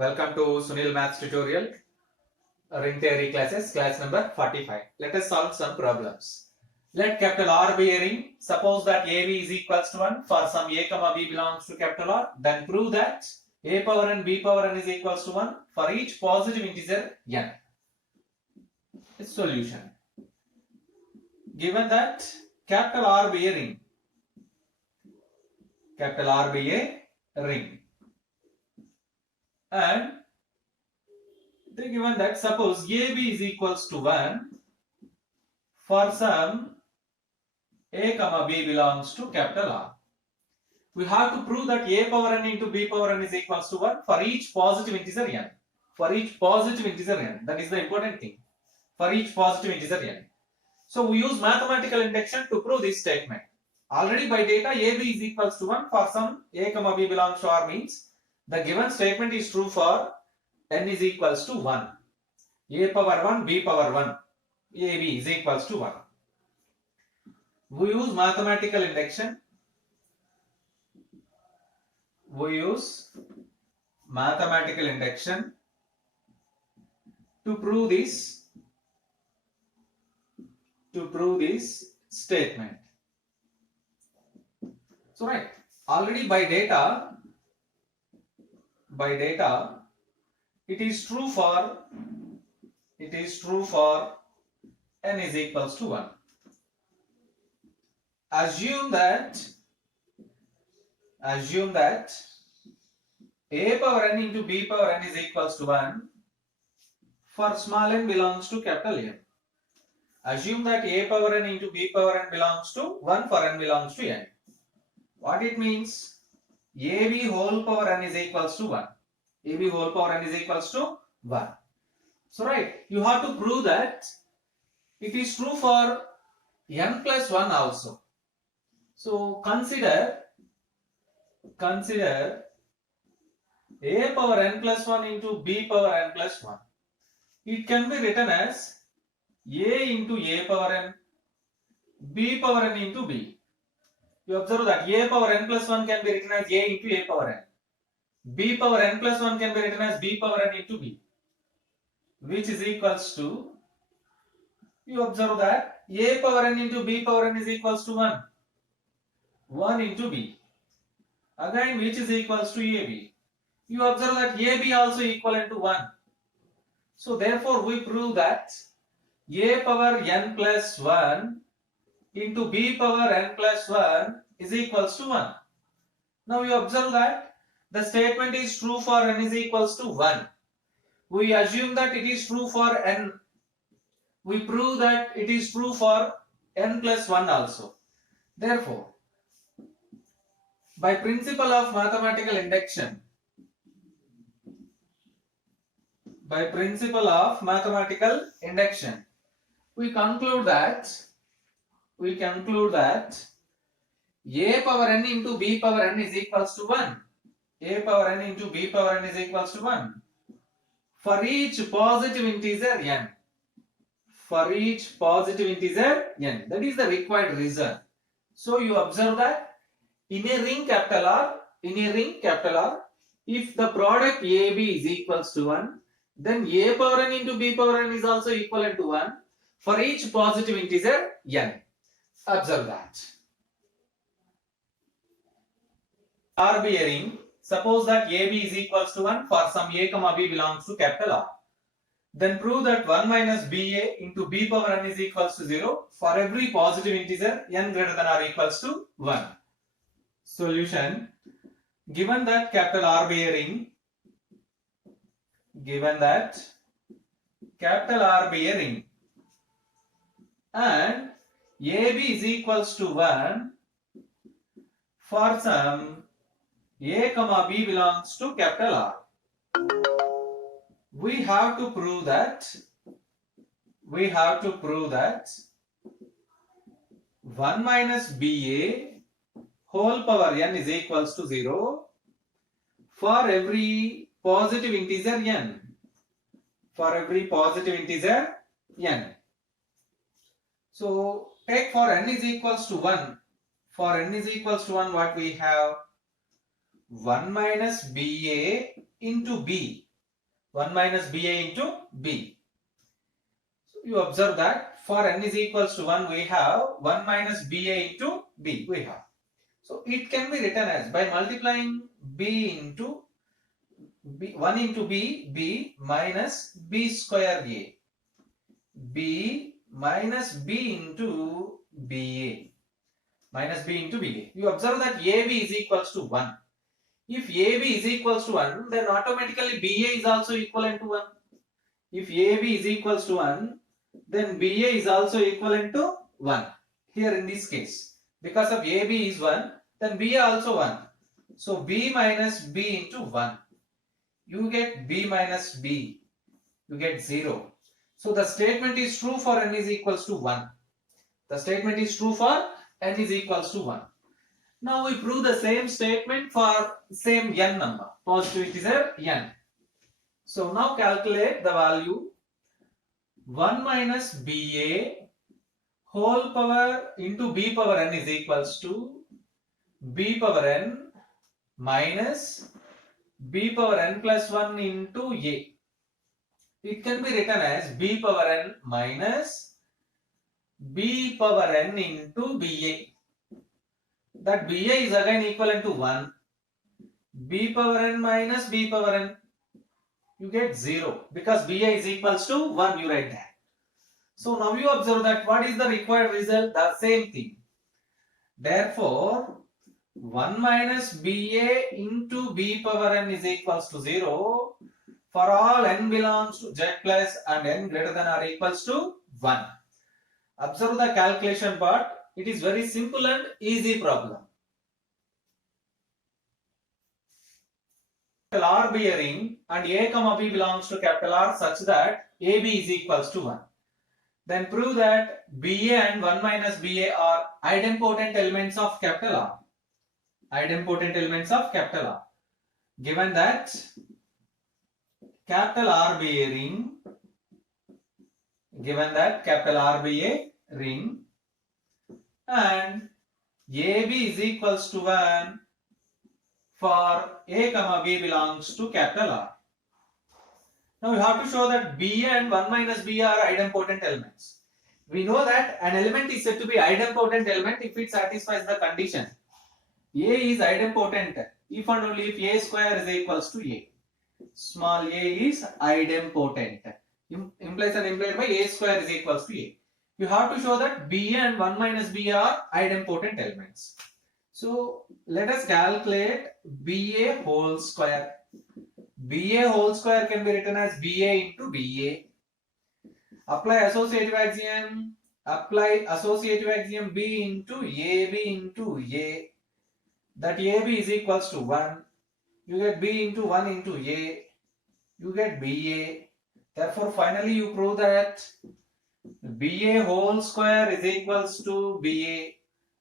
Welcome to Sunil Maths tutorial, ring theory classes, class number 45. Let us solve some problems. Let capital R be a ring. Suppose that AB is equals to 1 for some A comma B belongs to capital R. Then prove that A power n, B power n is equals to 1 for each positive integer n. Solution. Given that capital R be a ring. Capital R be a ring. And they given that suppose AB is equals to 1 for some A comma B belongs to capital R. We have to prove that A power n into B power n is equals to 1 for each positive integer n. For each positive integer n. That is the important thing. For each positive integer n. So we use mathematical induction to prove this statement. Already by data AB is equals to 1 for some A comma B belongs to R means the given statement is true for n is equals to 1. A power 1, B power 1. AB is equals to 1. We use mathematical induction. We use mathematical induction to prove this statement. So right, already by data it is true for n is equals to 1. Assume that A power n into B power n is equals to 1 for small n belongs to capital N. Assume that A power n into B power n belongs to 1 for n belongs to n. What it means? AB whole power n is equals to 1. AB whole power n is equals to 1. So right, you have to prove that it is true for n plus 1 also. So consider A power n plus 1 into B power n plus 1. It can be written as A into A power n, B power n into B. You observe that A power n plus 1 can be written as A into A power n. B power n plus 1 can be written as B power n into B, which is equals to, you observe that A power n into B power n is equals to 1. 1 into B. Again, which is equals to AB. You observe that AB also equivalent to 1. So therefore we prove that A power n plus 1 into B power n plus 1 is equals to 1. Now you observe that the statement is true for n is equals to 1. We assume that it is true for n. We prove that it is true for n plus 1 also. Therefore, by principle of mathematical induction, we conclude that A power n into B power n is equals to 1. A power n into B power n is equals to 1 for each positive integer n. For each positive integer n. That is the required reason. So you observe that in a ring capital R, if the product AB is equals to 1, then A power n into B power n is also equivalent to 1 for each positive integer n. Observe that. R be a ring. Suppose that AB is equals to 1 for some A comma B belongs to capital R. Then prove that 1 minus BA into B power n is equals to 0 for every positive integer n greater than or equals to 1. Solution. Given that capital R be a ring, and AB is equals to 1 for some A comma B belongs to capital R. We have to prove that 1 minus BA whole power n is equals to 0 for every positive integer n. So take for n is equals to 1. For n is equals to 1, what we have? 1 minus BA into B. 1 minus BA into B. So you observe that for n is equals to 1, we have 1 minus BA into B. We have. So it can be written as by multiplying B into B, 1 into B minus B square A. B minus B into BA. Minus B into BA. You observe that AB is equals to 1. If AB is equals to 1, then automatically BA is also equivalent to 1. If AB is equals to 1, then BA is also equivalent to 1. Here in this case, because of AB is 1, then BA also 1. So B minus B into 1. You get B minus B. You get 0. So the statement is true for n is equals to 1. The statement is true for n is equals to 1. Now we prove the same statement for same n number. Positive integer n. So now calculate the value 1 minus BA whole power into B power n is equals to B power n minus B power n plus 1 into A. It can be written as B power n minus B power n into BA. That BA is again equivalent to 1. B power n minus B power n. You get 0 because BA is equals to 1, you write that. So now you observe that what is the required result? The same thing. Therefore, 1 minus BA into B power n is equals to 0 for all n belongs to Z plus and n greater than or equals to 1. Observe the calculation part. It is very simple and easy problem. Capital R be a ring and A comma B belongs to capital R such that AB is equals to 1. Then prove that BA and 1 minus BA are idempotent elements of capital R. Idempotent elements of capital R. Given that capital R be a ring, given that capital R be a ring and AB is equals to 1 for A comma B belongs to capital R. Now we have to show that BA and 1 minus BA are idempotent elements. We know that an element is said to be idempotent element if it satisfies the condition. A is idempotent if and only if A square is equals to A. Small a is idempotent. Implies and implied by A square is equals to A. You have to show that BA and 1 minus BA are idempotent elements. So let us calculate BA whole square. BA whole square can be written as BA into BA. Apply associative axiom. Apply associative axiom B into AB into A. That AB is equals to 1. You get B into 1 into A. You get BA. Therefore, finally you prove that BA whole square is equals to BA,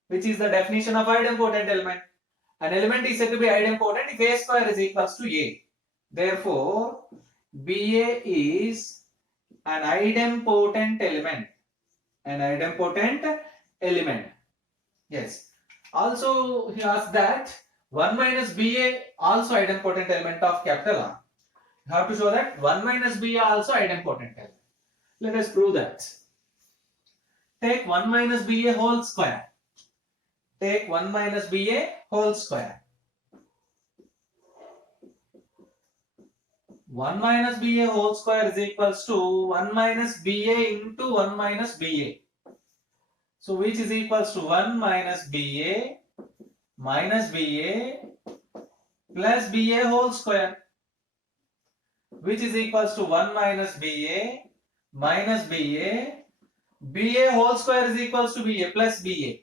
which is the definition of idempotent element. An element is said to be idempotent if A square is equals to A. Therefore, BA is an idempotent element. An idempotent element. Yes. Also, he asks that 1 minus BA also idempotent element of capital R. You have to show that 1 minus BA also idempotent element. Let us prove that. Take 1 minus BA whole square. Take 1 minus BA whole square. 1 minus BA whole square is equals to 1 minus BA into 1 minus BA. So which is equals to 1 minus BA minus BA plus BA whole square, which is equals to 1 minus BA minus BA. BA whole square is equals to BA plus BA.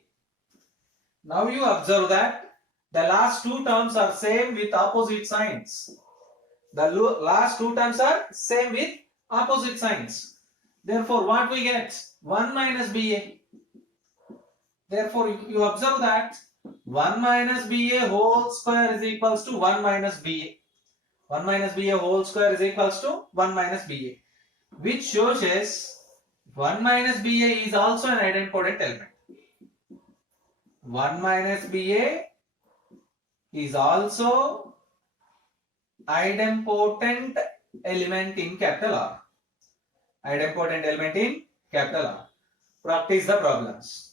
Now you observe that the last two terms are same with opposite signs. The last two terms are same with opposite signs. Therefore, what we get? 1 minus BA. Therefore, you observe that 1 minus BA whole square is equals to 1 minus BA. 1 minus BA whole square is equals to 1 minus BA. Which shows us 1 minus BA is also an idempotent element. 1 minus BA is also idempotent element in capital R. Idempotent element in capital R. Practice the problems.